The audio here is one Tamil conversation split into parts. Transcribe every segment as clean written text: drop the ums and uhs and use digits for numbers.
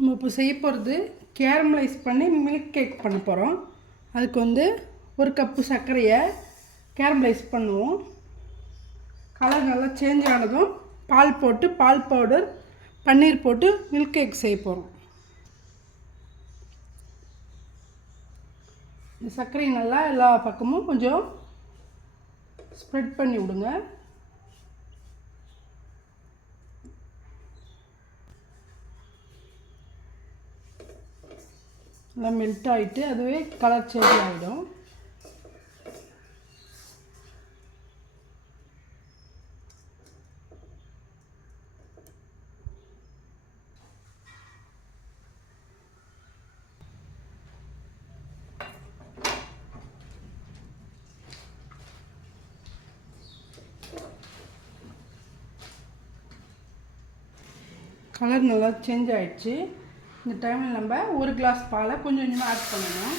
நம்ம இப்போ செய்ய போகிறது கேரமலைஸ் பண்ணி மில்க் கேக் பண்ண போகிறோம். அதுக்கு வந்து ஒரு கப்பு சர்க்கரையை கேரமலைஸ் பண்ணுவோம். கலர் நல்லா சேஞ்ச் ஆனதும் பால் போட்டு பால் பவுடர் பன்னீர் போட்டு மில்க் கேக் செய்ய போகிறோம். இந்த சர்க்கரை நல்லா எல்லா பக்கமும் கொஞ்சம் ஸ்ப்ரெட் பண்ணி விடுங்க. நல்லா மெல்ட் ஆகிட்டு அதுவே கலர் சேஞ்ச் ஆகிடும். கலர் நல்லா சேஞ்ச் ஆகிடுச்சு. இந்த டைமில் நம்ம ஒரு கிளாஸ் பாலை கொஞ்சம் கொஞ்சமாக ஆட் பண்ணணும்.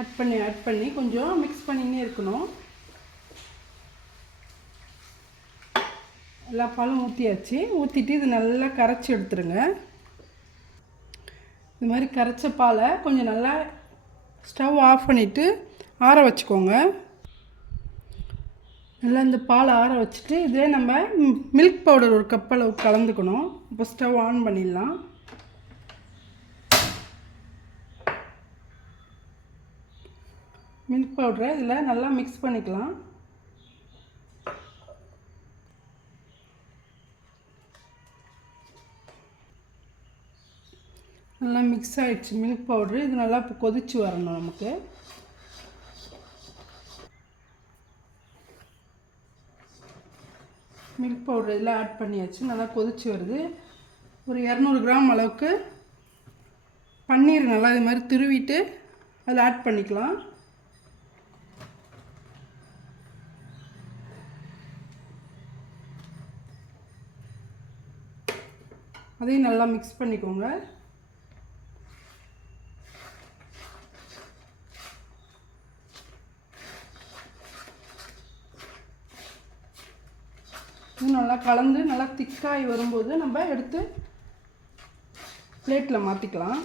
ஆட் பண்ணி கொஞ்சம் மிக்ஸ் பண்ணினே இருக்கணும். எல்லா பாலும் ஊற்றியாச்சு. ஊற்றிட்டு இது நல்லா கரைச்சி எடுத்துருங்க. இது மாதிரி கரைச்ச பாலை கொஞ்சம் நல்லா ஸ்டவ் ஆஃப் பண்ணிவிட்டு ஆற வச்சுக்கோங்க. நல்லா இந்த பாலை ஆற வச்சுட்டு இதே நம்ம மில்க் பவுடர் ஒரு கப் அளவு கலந்துக்கணும். இப்போ ஸ்டவ் ஆன் பண்ணிடலாம். மில்க் பவுடரை இதில் நல்லா மிக்ஸ் பண்ணிக்கலாம். நல்லா மிக்ஸ் ஆகிடுச்சு மில்க் பவுட்ரு. இது நல்லா இப்போ கொதிச்சு வரணும். நமக்கு மில்க் பவுட்ரு இதில் ஆட் பண்ணியாச்சு. நல்லா கொதிச்சு வருது. ஒரு 200 கிராம் அளவுக்கு பன்னீர் நல்லா இது மாதிரி துருவிட்டு அதில் ஆட் பண்ணிக்கலாம். அதையும் நல்லா மிக்ஸ் பண்ணிக்கோங்க. நல்லா கலந்து நல்லா திக்காகி வரும்போது நம்ம எடுத்து பிளேட்டில் மாற்றிக்கலாம்.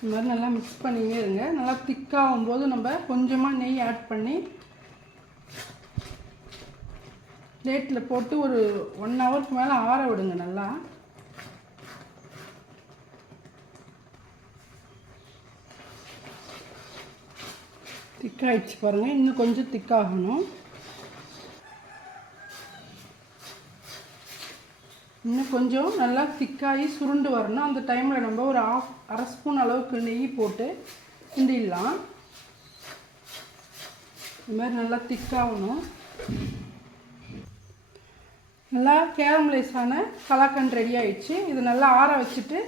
இந்த மாதிரி நல்லா மிக்ஸ் பண்ணிங்க இருங்க. நல்லா திக்காகும்போது நம்ம கொஞ்சமாக நெய் ஆட் பண்ணி பிளேட்டில் போட்டு ஒரு 1 ஹவருக்கு மேலே ஆற விடுங்க. நல்லா திக்காகிடுச்சு பாருங்கள். இன்னும் கொஞ்சம் திக்காகணும். இன்னும் கொஞ்சம் நல்லா திக்காகி சுருண்டு வரணும். அந்த டைமில் நம்ம ஒரு அரை ஸ்பூன் அளவுக்கு நெய் போட்டு கிண்டிடலாம். இது மாதிரி நல்லா திக்காகணும். நல்லா கேரமலைஸ் ஆன கலாக்கண்ட் ரெடி ஆகிடுச்சு. இது நல்லா ஆற வச்சுட்டு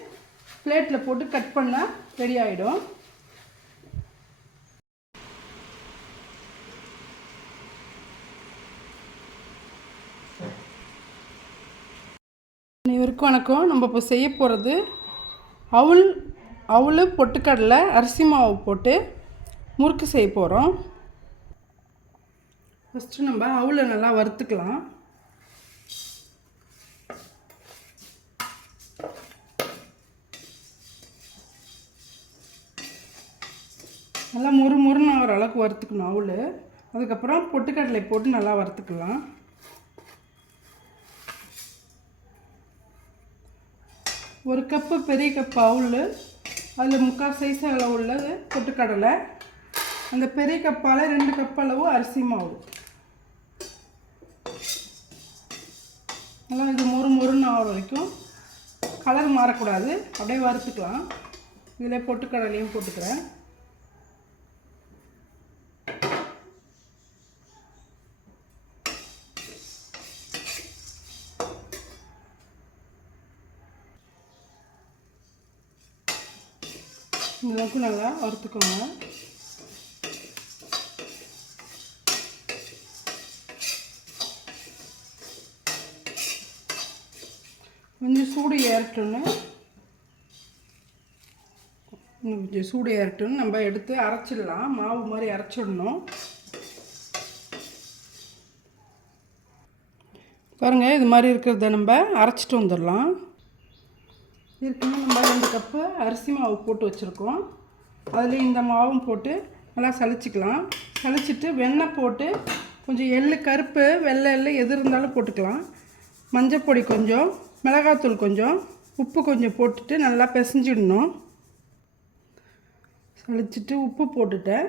பிளேட்டில் போட்டு கட் பண்ணால் ரெடி ஆகிடும். அனைவருக்கும் வணக்கம். நம்ம இப்போ செய்ய போகிறது அவுள் பொட்டுக்கடலை அரிசி மாவு போட்டு முறுக்கு செய்ய போகிறோம். ஃபஸ்ட்டு நம்ம அவுளை நல்லா வறுத்துக்கலாம். நல்லா முறுமுறுன்னு ஆகிற அளவுக்கு வறுத்துக்கணும் அவுள். அதுக்கப்புறம் பொட்டுக்கடலை போட்டு நல்லா வறுத்துக்கலாம். ஒரு கப்பு பெரிய கப்பு அவுள், அதில் 3/4 சைஸ் அளவு உள்ளது பொட்டுக்கடலை, அந்த பெரிய கப்பால் 2 கப் அளவு அரிசி மாவு. நல்லா இது முறுமுறுன்னு ஆகிற வரைக்கும் கலர் மாறக்கூடாது. அப்படியே வறுத்துக்கலாம். இதில் பொட்டுக்கடலையும் போட்டுக்கிறேன். இந்த அளவுக்கு நல்லா வறுத்துக்கோங்க. சூடு ஏறட்டுன்னு நம்ம எடுத்து அரைச்சிடலாம். மாவு மாதிரி அரைச்சிடணும். பாருங்கள், இது மாதிரி இருக்கிறத நம்ம அரைச்சிட்டு வந்துடலாம். இதுக்குன்னு நம்ம 2 கப்பு அரிசி மாவு போட்டு வச்சுருக்கோம். அதில் இந்த மாவும் போட்டு நல்லா சலிச்சிக்கலாம். சலிச்சிட்டு வெண்ணெய் போட்டு கொஞ்சம் எள்ளு, கருப்பு வெள்ளை எள்ளு எது இருந்தாலும் போட்டுக்கலாம். மஞ்சள் பொடி கொஞ்சம், மிளகாத்தூள் கொஞ்சம், உப்பு கொஞ்சம் போட்டுட்டு நல்லா பிசைஞ்சிடணும். சலிச்சிட்டு உப்பு போட்டுட்டேன்.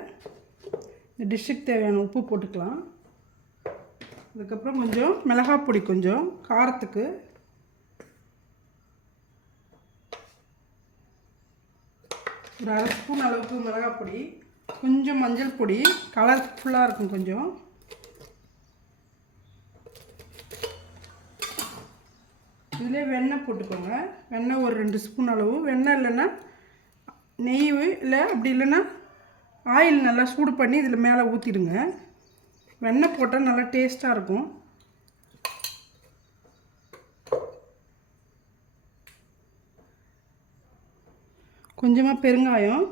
இந்த டிஷ்ஷுக்கு தேவையான உப்பு போட்டுக்கலாம். அதுக்கப்புறம் கொஞ்சம் மிளகாய் பொடி, கொஞ்சம் காரத்துக்கு, ஒரு 1/2 ஸ்பூன் அளவுக்கு மிளகாய் பொடி, கொஞ்சம் மஞ்சள் பொடி, கலர்ஃபுல்லாக இருக்கும் கொஞ்சம். இதிலே வெண்ணெய் போட்டுக்கோங்க. வெண்ணெய் ஒரு 2 ஸ்பூன் அளவு. வெண்ணெய் இல்லைன்னா நெய், இல்லை அப்படி இல்லைன்னா ஆயில் நல்லா சூடு பண்ணி இதில் மேலே ஊற்றிடுங்க. வெண்ணெய் போட்டால் நல்லா டேஸ்ட்டாக இருக்கும். கொஞ்சமாக பெருங்காயம்,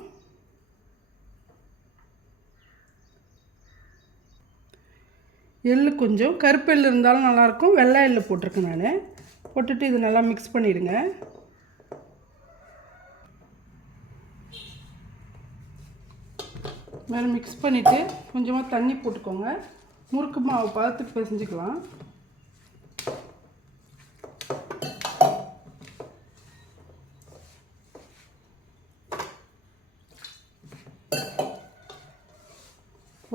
எள்ளு கொஞ்சம், கருப்பு எள்ளு இருந்தாலும் நல்லாயிருக்கும், வெள்ளை எள்ளு போட்டிருக்கேன் நான். போட்டுட்டு இது நல்லா மிக்ஸ் பண்ணிவிடுங்க. மேலே மிக்ஸ் பண்ணிவிட்டு கொஞ்சமாக தண்ணி போட்டுக்கோங்க. முறுக்கு மாவு பதத்துக்கு பிசைஞ்சிக்கலாம்.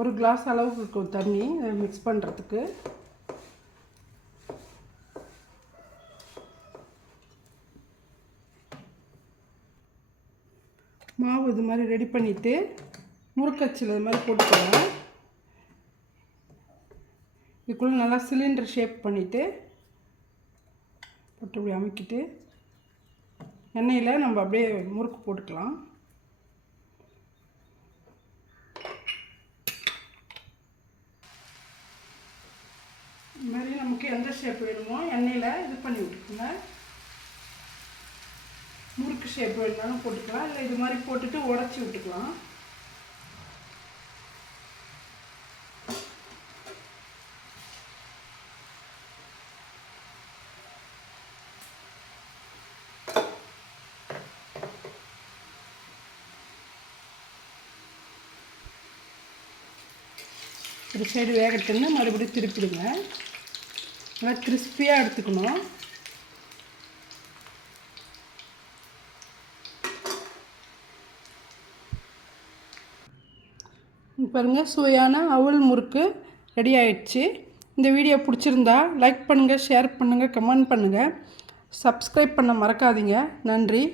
ஒரு கிளாஸ் அளவுக்கு இருக்கும் தண்ணி மிக்ஸ் பண்ணுறதுக்கு. மாவு இது மாதிரி ரெடி பண்ணிவிட்டு முறுக்கச்சில் இது மாதிரி போட்டுக்கோங்க. இதுக்குள்ளே நல்லா சிலிண்டர் ஷேப் பண்ணிவிட்டு போட்டு அப்படி அமைக்கிட்டு எண்ணெயில் நம்ம அப்படியே முறுக்கு போட்டுக்கலாம். இது மாதிரி நமக்கு எந்த ஷேப் வேணுமோ எண்ணெயில் இது பண்ணி விட்டுக்குங்க. முறுக்கு ஷேப் வேணுனாலும் போட்டுக்கலாம், இல்லை இது மாதிரி போட்டுட்டு உடச்சி விட்டுக்கலாம். ஒரு சைடு வேகட்டுன்னு மறுபடியும் திருப்பிடுங்க. நல்லா கிறிஸ்பியாக எடுத்துக்கணும். பாருங்கள், சுவையான அவல் முறுக்கு ரெடி ஆயிடுச்சு. இந்த வீடியோ பிடிச்சிருந்தா லைக் பண்ணுங்கள், ஷேர் பண்ணுங்கள், கமெண்ட் பண்ணுங்கள், சப்ஸ்கிரைப் பண்ண மறக்காதீங்க. நன்றி.